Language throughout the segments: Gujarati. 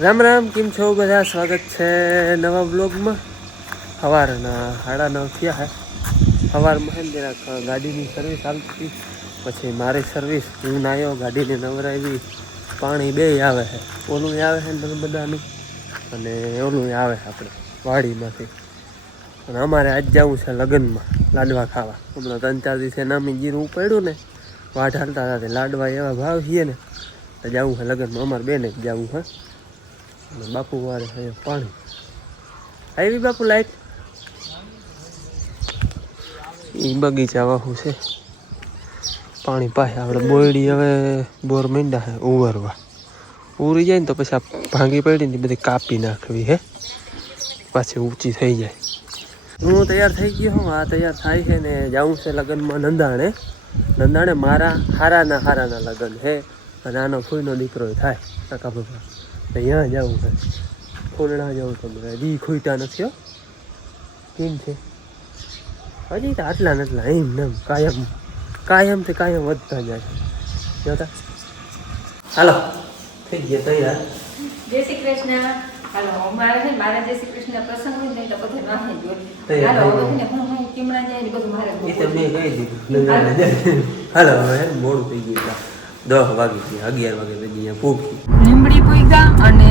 રામ રામ, કેમ છો બધા? સ્વાગત છે નવા બ્લોગમાં. સવારના 9:30 થયા હે. સવારમાં છે ને જરાક ગાડીની સર્વિસ આવતી હતી, પછી મારી સર્વિસ, હું નાયો, ગાડીને નવરાવી, પાણી બે આવે છે, ઓલું આવે છે ને બધાનું, અને ઓલું આવે છે આપણે વાડીમાંથી. અને અમારે આજ જવું છે લગ્નમાં લાડવા ખાવા. હમણાં 3-4 દિવસે નામી જીરું પડ્યું ને, વાટ હાલતા હતા, લાડવા એવા ભાવ છીએ ને, તો જવું છે લગ્નમાં. અમારે બેને જ જવું છે. અને બાપુ વારે અહીંયા પાણી આવી. બાપુ લાઈટ એ બગીચા વાહું છે, પાણી પાસે આપણે બોયડી હવે બોર મીંડા છે ઉવરવા. ઉરી જાય ને તો પછી આ ભાંગી પડી ને બધી કાપી નાખવી હે, પાછી ઊંચી થઈ જાય. હું તૈયાર થઈ ગયો હું. આ તૈયાર થાય છે ને જાઉં છે લગ્નમાં નંદાણે. મારા હારાના લગ્ન છે, અને આનો ફૂઈનો દીકરો થાય કાકા બાપા. ત્યાં જવું છે, ફૂલણા જવું તમને હજી ખૂટા નથી હો. કેમ છે હજી તો આટલા ને આટલા એમ ને કાયમથી કાયમ વધતા જાય છે. જોતા હાલો થઈ ગયા તૈયાર. જય શ્રી કૃષ્ણ. હાલો અમારે છે મારા જય શ્રી કૃષ્ણ પ્રસંગ હોય ને એટલે બધે નાહી ગયો. હાલો હવે ને હું કેમણા જાય ને બધું મારે એ તો મેં કહી દીધું. હાલો હવે મોડું થઈ ગયું, 10 વાગી ગયા, 11 વાગે લગી પૂકી લીમડી પૂગા અને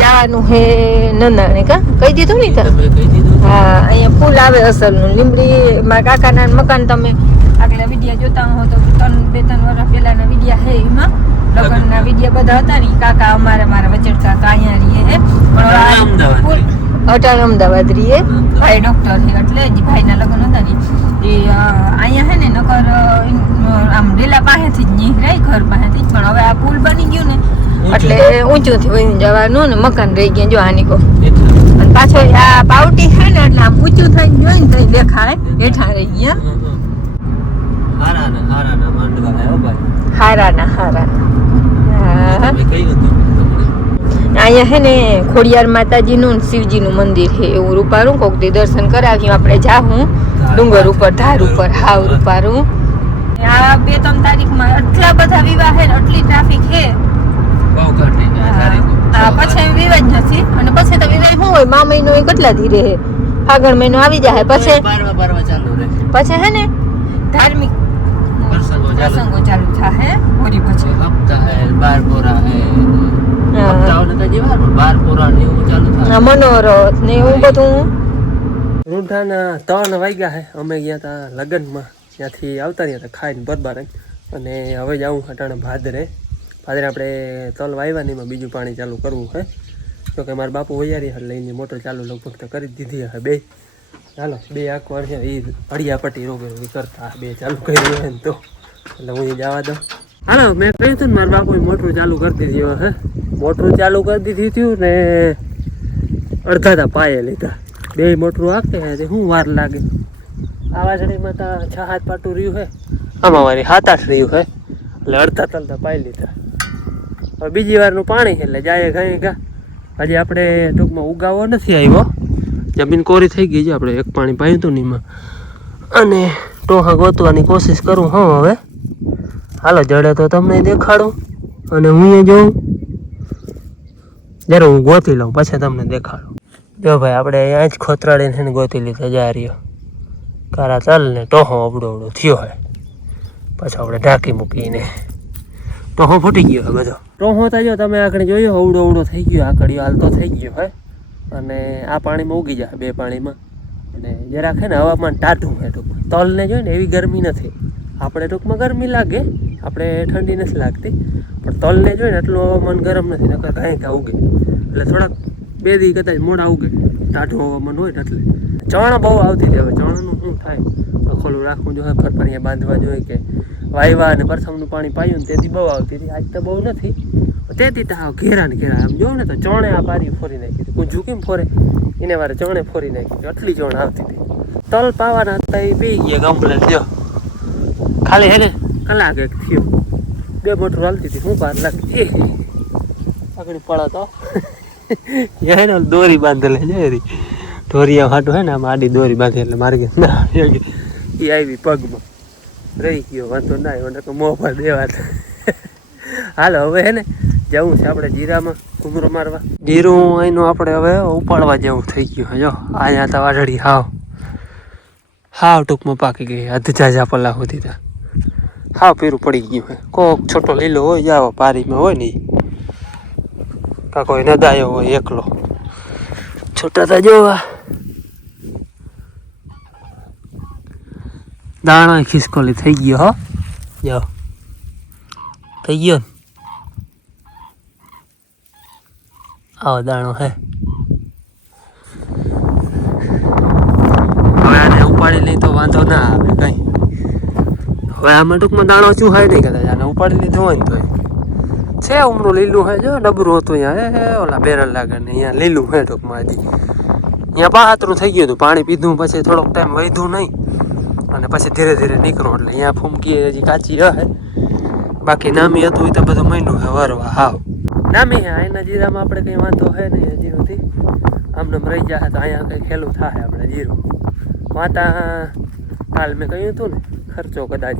જવાનું હે નંદાણે. કા કહી દીધું ને? તમે કહી દીધું. હા, અહીંયા ફૂલ આવે અસલનું. લીમડી મારા કાકાના મકાન તમે આગલા વિડીયા જોતા હો તો 2-3 વર્ષ પહેલાના વિડીયા હે, એમાં લગ્નના વિડીયા બધા હતા ને. કાકા મારા વચડ કાકા અહીંયા રહીએ હે, પણ અટાણ અમદાવાદ રહીએ. ભાઈ ડોક્ટર છે એટલે જ ભાઈના લગ્ન હતા ને એ અહીંયા હે ને. નકર આમ ડેલા પાસેથી જ નીકળાય, ઘર પાસેથી જ. પણ હવે આ પુલ બની ગયું ને એટલે ઊંચું થી વહી જવાનું ને મકાન રહી ગયા. જો આની કો અને પાછો આ પાવટી છે ને એટલે આમ ઊંચું થઈને જોઈ ને તો દેખાય હેઠા રહી ગયા. હારાના માંડવા આવ્યો ભાઈ. હારાના અહીંયા હે ને ખોડિયાર માતાજીનું શિવજીનું મંદિર છે એવું રૂપારું. કોક દી દર્શન કરાવ્યું આપણે. જાહું ડુંગર ઉપર, ધાર ઉપર, હાવ રૂપારું. આ 2-3 તારીખમાં એટલા બધા વિવાહ છે, એટલી ટ્રાફિક છે. પછી વિવાહ જ નથી. અને પછી તો વિવાહ શું હોય, મા મહિનો એ કેટલા ધીરે છે, ફાગણ મહિનો આવી જાય. પછી પછી હે ને ધાર્મિક પ્રસંગો ચાલુ થાય હોરી પછી. મનોરથ ને એવું બધું. રૂંઢાના 3 વાગ્યા છે. અમે ગયા હતા લગ્નમાં, ત્યાંથી આવતા રહ્યા હતા ખાઈને બરબાર. અને હવે જાઉં હટાણે ભાદરે આપણે તલ વાવ્યા એમાં બીજું પાણી ચાલુ કરવું છે. તો કે મારા બાપુ વૈયારી હાલ લઈને મોટર ચાલુ લગભગ તો કરી દીધી હશે. 2 ચાલો 2 આંકવાર છે એ અડિયા પટ્ટી રોગે કરતા 2 ચાલુ કરી હોય ને તો એટલે હું એ જવા દઉં. હાલો મેં કહ્યું હતું ને મારા બાપુએ મોટરું ચાલુ કરી દીધી હે. મોટરું ચાલુ કરી દીધી હતું ને અડધા પાયે લીધા. 2 મોટરું આખે શું વાર લાગે. આવા જડીમાં તો 6-7 પાટું રહ્યું છે, આમાં મારી 7-8 રહ્યું છે, એટલે અડધા તલતા પાઈ લીધા. હવે બીજી વારનું પાણી છે એટલે જાય ઘણી કા. હજી આપણે ટૂંકમાં ઉગાવો નથી આવ્યો, જમીન કોરી થઈ ગઈ છે. આપણે એક પાણી પાયું હતું નીમાં, અને ટોહા ગોતવાની કોશિશ કરું. હા હવે હાલો જડે તો તમને દેખાડું, અને હું એ જોઉં જ્યારે હું ગોતી લઉં પછી તમને દેખાડું. જો ભાઈ આપણે અહીંયા જ ખોતરાડીને ગોતી લીધા જા રહ્યો કારા તલ ને ટોહો અવડો થયો હોય. પાછો આપણે ઢાંકી મૂકીને ટોહો ફૂટી ગયો હોય બધો. ટોહો તો જો તમે આગળ જોયો અવડો થઈ ગયો, આકડીઓ હાલતો થઈ ગયો હોય. અને આ પાણીમાં ઉગી જાય 2 પાણીમાં. અને જરાક છે ને હવામાન ટાઢું છે ટૂંકમાં. તલને જોઈએ ને એવી ગરમી નથી. આપણે ટૂંકમાં ગરમી લાગે, આપણે ઠંડી નથી લાગતી, પણ તલને જોઈએ ને એટલું હવામાન ગરમ નથી. નકર કાંઈ ઉગે એટલે થોડાક 2 દી કદાચ મોડા ઉગે, ટાઢું હવામાન હોય ને એટલે. ચણ બહુ આવતી હતી. હવે ચણનું શું થાય, ખોલું રાખવું જોઈએ, ફરફરિયા બાંધવા જોઈએ કે વાયવા અને પ્રથમનું પાણી પાયું ને તેથી બહુ આવતી હતી. આજ તો બહુ નથી, તેથી તો ઘેરા ને ઘેરા. આમ જોઉં ને તો ચણે આ પારી ફોરી નાખી હતી. ઊંઝું કેમ ફોરે એને વારે ચણે ફોરી નાખી હતી, આટલી ચણ આવતી હતી. તલ પાવાના હતા એ પી ગયા કમ્પ્લેટ. જો ખાલી હે ને કલાક એક થયો, 2 મોટર હાલતી હતી. શું 12 લાખ આગળ પડો તો દોરી બાંધેલે છે. ઢોરિયા હાટું હે ને આમ આડી દોરી બાંધી એટલે મારી એ આવી પગમાં રહી ગયો. વાંધો ના આવ્યો, મોં પર દેવા. હાલો હવે હે ને જવું છે આપણે જીરામાં ઘૂમરો મારવા. જીરું અહીંનું આપણે હવે ઉપાડવા જેવું થઈ ગયું છે. જો અહીંયા તો વાઢળી હાવ ટૂંકમાં પાકી ગઈ. અધજાજા પલ્લા સુધી તા હાવ પીરું પડી ગયું છે. કોક છોટો લીલો હોય જાવ પારીમાં હોય ને કા કોઈ નદાયો હોય એકલો છોટા તા જોવા દાણા ખિસકોલી થઈ ગયો હો. જાઓ થઈ ગયો ને આવો દાણો હે. હવે આને ઉપાડી લઈ તો વાંધો ના આવે કઈ. હવે આમાં ટૂંકમાં દાણો ચૂહાય નહીં કદાચ. આને ઉપાડી લીધો હોય ને તો છે ઉમરું લીલું હે. જો ડબરું હતું અહીંયા ઓલા બેરલ લાગે ને અહીંયા લીલું હે ટૂંકમાં હજી. અહીંયા પાતરું થઈ ગયું હતું. પાણી પીધું પછી થોડોક ટાઈમ વધ્યું નહીં અને પછી ધીરે ધીરે નીકળો એટલે અહીંયા ફૂમકી હજી કાચી રહે. બાકી નામી હતું એ તો બધું મહિનું હે વરવા હાવ નામી હે. અહીંના જીરામાં આપણે કંઈ વાંધો હે નહીં હજી સુધી. આમને રહી જાય તો અહીંયા કંઈ ખેલું થાય આપણે જીરું. માતા હાલ મેં કહ્યું હતું ને ખર્ચો કદાચ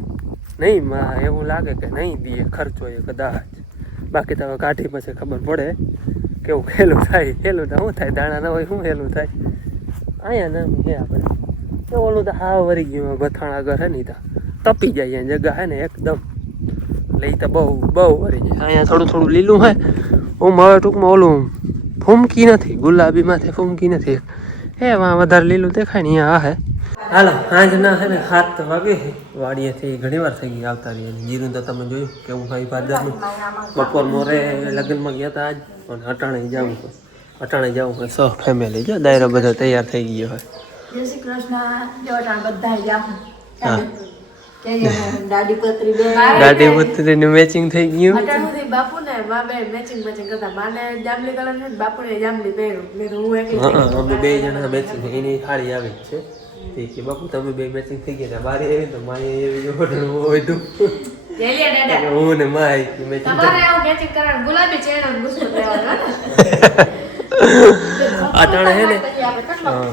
નહીં એવું લાગે કે નહીં દઈએ ખર્ચો એ કદાચ. બાકી તો કાઢી પછી ખબર પડે કેવું ખેલું થાય. ખેલું તો શું થાય દાણા ના હોય શું ખેલું થાય. અહીંયા નામી હે આપણે તો ઓલું તો હાવ વરી ગયું ભથાણ આગળ હે નહીં તો તપી જાય જગ્યા હે ને એકદમ. એટલે એ તો બહુ વરી જાય. અહીંયા થોડું લીલું હે. હું હવે ટૂંકમાં ઓલું ફૂમકી નથી ગુલાબી માથે ફૂમકી નથી હે વધારે લીલું દેખાય ને અહીંયા હે. હાલો સાંજના હે ને 7 વાગે વાડીએથી ઘણી વાર થઈ ગઈ આવતા રહીએ. જીરું તો તમે જોયું કેવું ભાઈ ભાદરનું. બપોર મોરે લગ્નમાં ગયા હતા આજ અને અટાણે જવું હોય. અટાણે જવું હોય સો ફેમિલી જો દાયરો બધો તૈયાર થઈ ગયો હોય. જય શ્રી કૃષ્ણ. જોડા બધા જામ દાડી પુત્રી નું મેચિંગ થઈ ગયું. બાપુ ને મા બે મેચિંગ કરતા. માને જાંબલી કલર ને બાપુ ને જાંબલી પહેર્યું. મેં તો હું એકલી અમે બે જણા મેચિંગ એની થાળી આવી છે. તે કે બાપુ તમે બે મેચિંગ થઈ ગયા. બારે એવી તો મારી એવી ઓઢણું હોય તો હું ને માય મેચિંગ તમારે આવું મેચિંગ કરવાનું ગુલાબી ચેડો ને ગુસ્સો લેવાનો અટાણે હે ને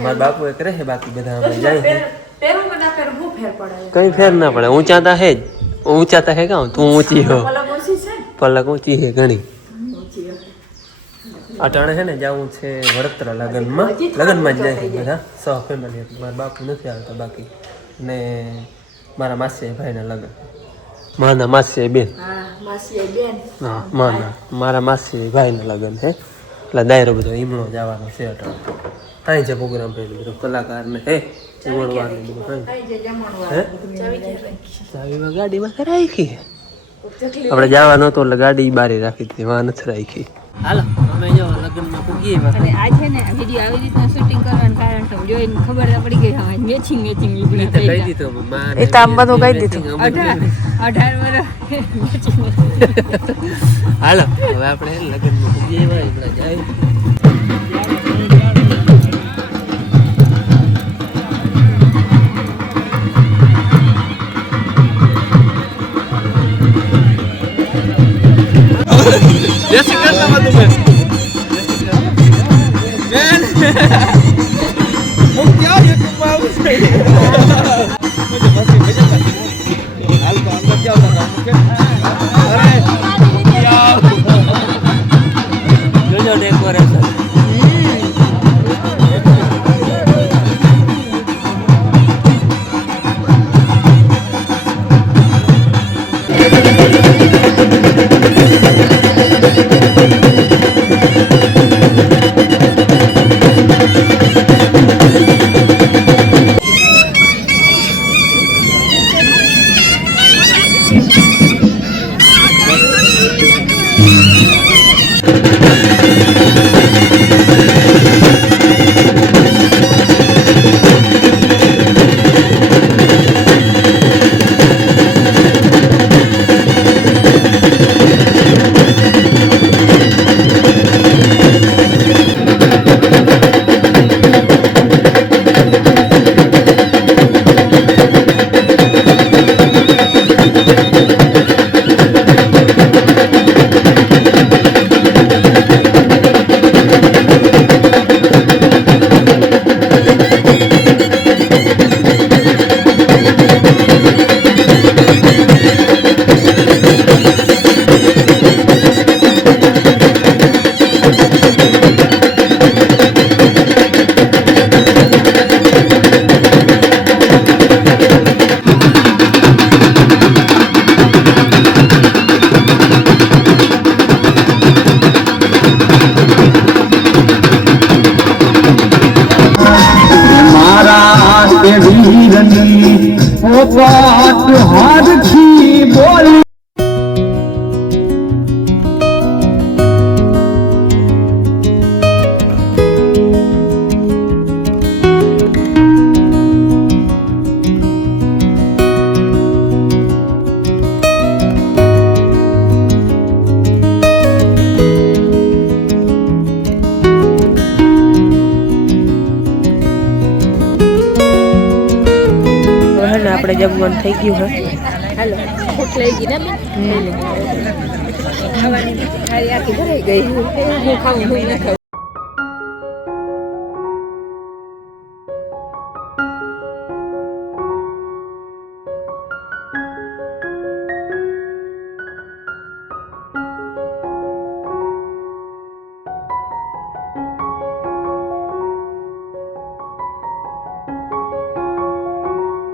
મારા બાપુ એક રહે બાકી બધા અમે જાય છે. પેરું કે ના પેરું હું ફેર પડે. કઈ ફેર ના પડે. ઊંચા તા હે જ. ઊંચા તા હે કાં તું ઊંચી હો. પલક ઊંચી હે ઘણી. અટાણે હે ને જવું છે વડોદરા લગ્નમાં જ જાય છે બધા સહ ફેમિલી. મારા બાપુ નથી આવતા બાકી ને મારા માસી ભાઈના લગ્ન. માના માસી બેન હા મારા માસી ભાઈના લગ્ન છે એટલે દાયરો બધો ઈમણો જવાનો છે. અટાણે અહીં છે પ્રોગ્રામ પેલું બધું કલાકાર ને હે જમણવાનું બધું ચાવી ગાડીમાં રાખી. આપણે જવાનો તો એટલે ગાડી બારી રાખી હતી વાં નથી રાખી. હાલો અમે જો લગ્નમાં પૂગીએ. અને આ છે ને વિડિયો આવી રીતના શૂટિંગ કરવાનું કારણ તો જોઈને ખબર પડી ગઈ હા મેચિંગ લુગડા કહી દીધું એ તો આમ બધું કહી દીધું 18 વર્ષ. હાલો હવે આપણે લગ્નમાં પૂગીએ આપણે જાય. જય શ્રી કૃષ્ણ બધું બેન. હું ક્યાં યુટ્યુબમાં આવું છું. હાલ તો અંદર જાવ જોજો ડેકોરેશન. વીરની ઓપાટ હાથથી બોલી આપણે જમવાનું થઈ ગયું હે હાલો ભૂખ લઈ ગઈ ને ખાવાની થાળી આખી ભરાઈ ગઈ હું ખાવું હું ન ખાવું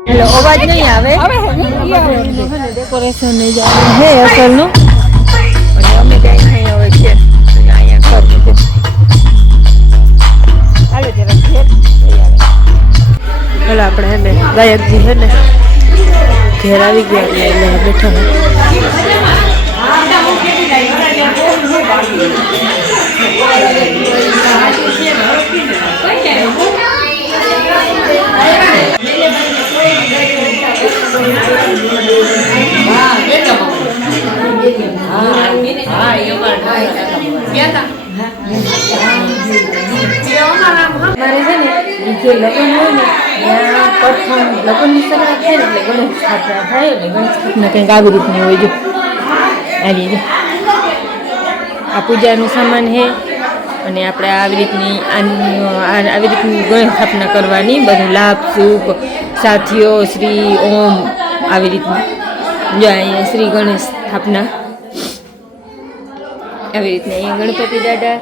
हेलो अवाज नहीं आवे डेकोरेशन नहीं जावे है असल नो અને અમે કઈ નહીં હવે છે અહીંયા કર દીધું હાલે જરા ઘેર પેલા આપણે હે ને ગાયકજી હે ને ઘેર આવી ગયા એટલે બેઠા મારે છે ને જે લગ્ન હોય ને ત્યાં પ્રથમ લગ્નની શરૂઆત થાય ને એટલે ગણેશ સ્થાપના થાય એટલે ગણેશ સ્થાપના કંઈક આવી રીતની હોય જો આવી જો આ પૂજાનું સામાન છે અને આપણે આવી રીતની ગણેશ સ્થાપના કરવાની બધું લાભ સુખ સાથીઓ શ્રી ઓમ આવી રીતની જો અહીંયા શ્રી ગણેશ સ્થાપના આવી રીતના અહીંયા ગણપતિ દાદા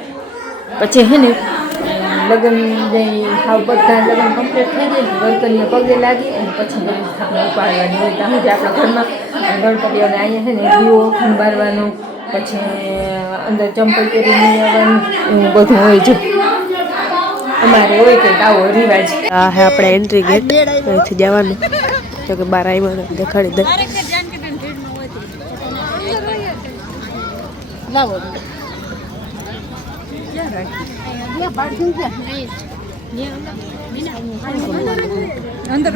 પછી હે ને લગ્ન જે હાવ બધા લગ્ન કમ્પ્લીટ થઈ જાય ને ગણપતિને પગે લાગી અને પછી ગણેશ સ્થાપના ઉપાડવાની હોય ત્યાં સુધી આપણા ઘરમાં ગણપતિઓને અહીંયા છે ને દીવો ખંભારવાનો પછી અંદર ચંપલ પહેરીને આવવાનું એવું બધું હોય છે અમારે હોય કંઈક આવો રિવાજ આ હે આપણે એન્ટ્રી ગેટ અહીંથી જવાનું તો કે બહાર આવ્યા દેખાડી દે અંદર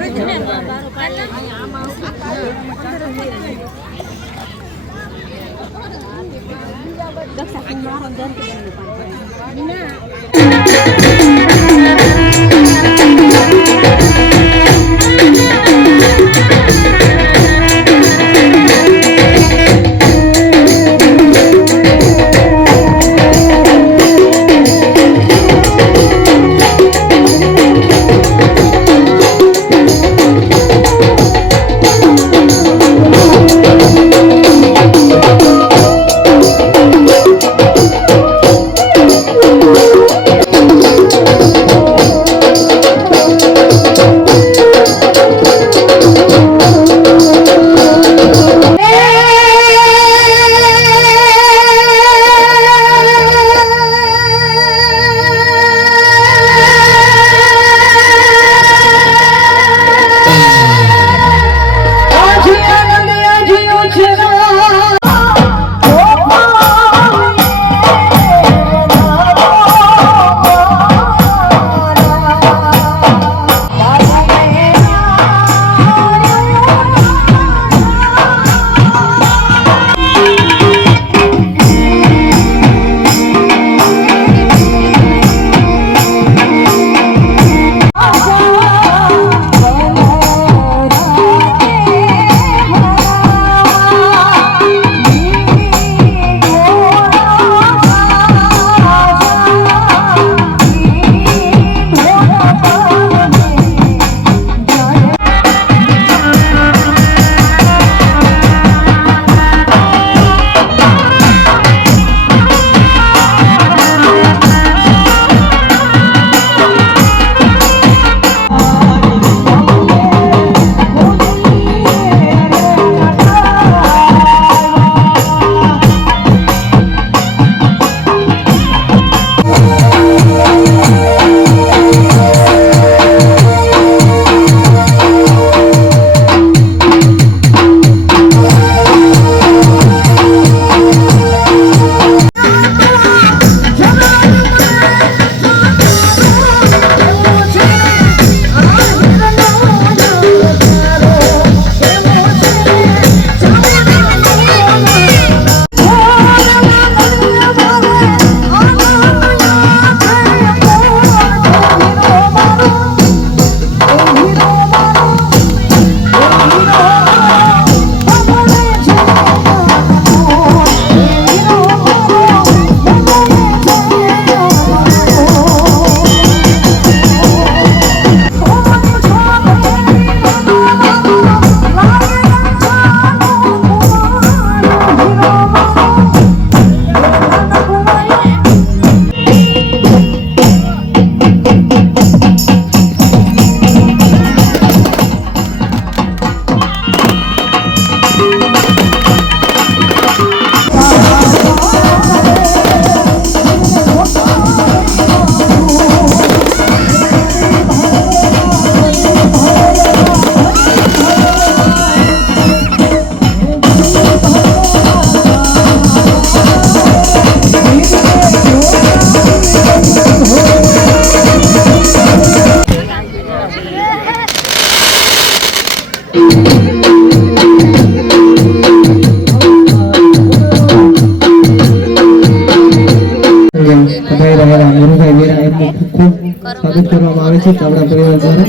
હરુભાઈ વેરા એમનું ખૂબ ખૂબ સ્વાગત કરવામાં આવે છે ચાવડા પરિવાર દ્વારા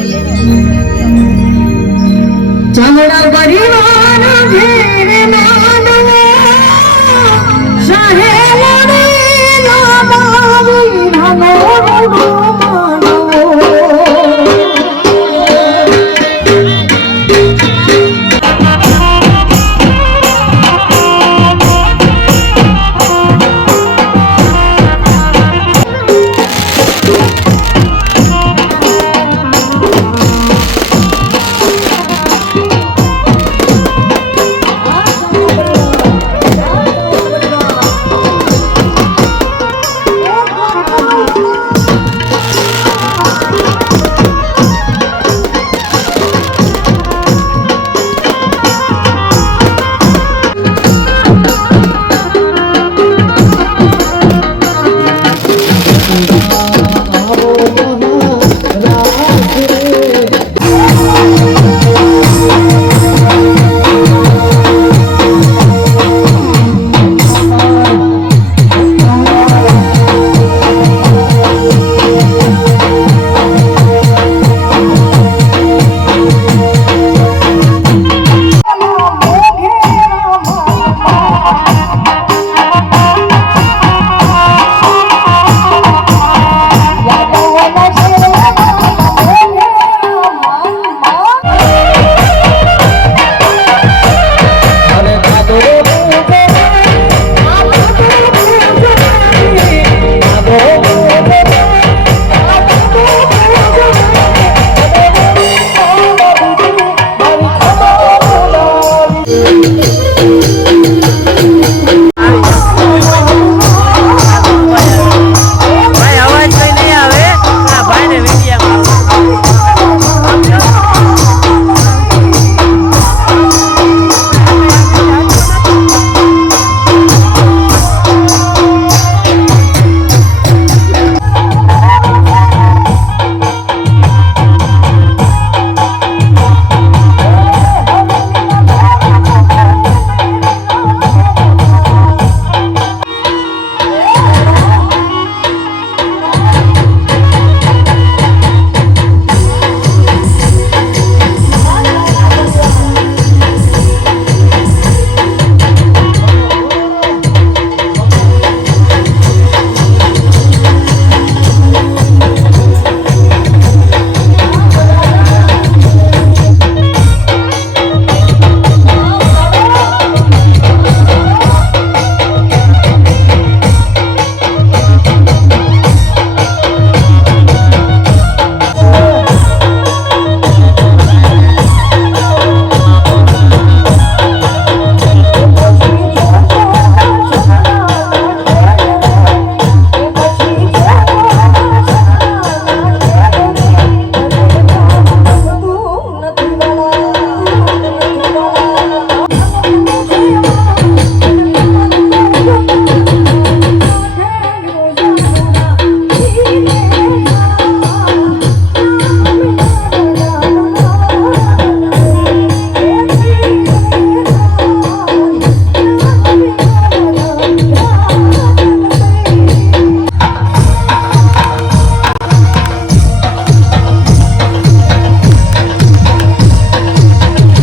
ચાવડા પરિવાર ઘેરે માનવો શહેરની લાબાવી ભાગો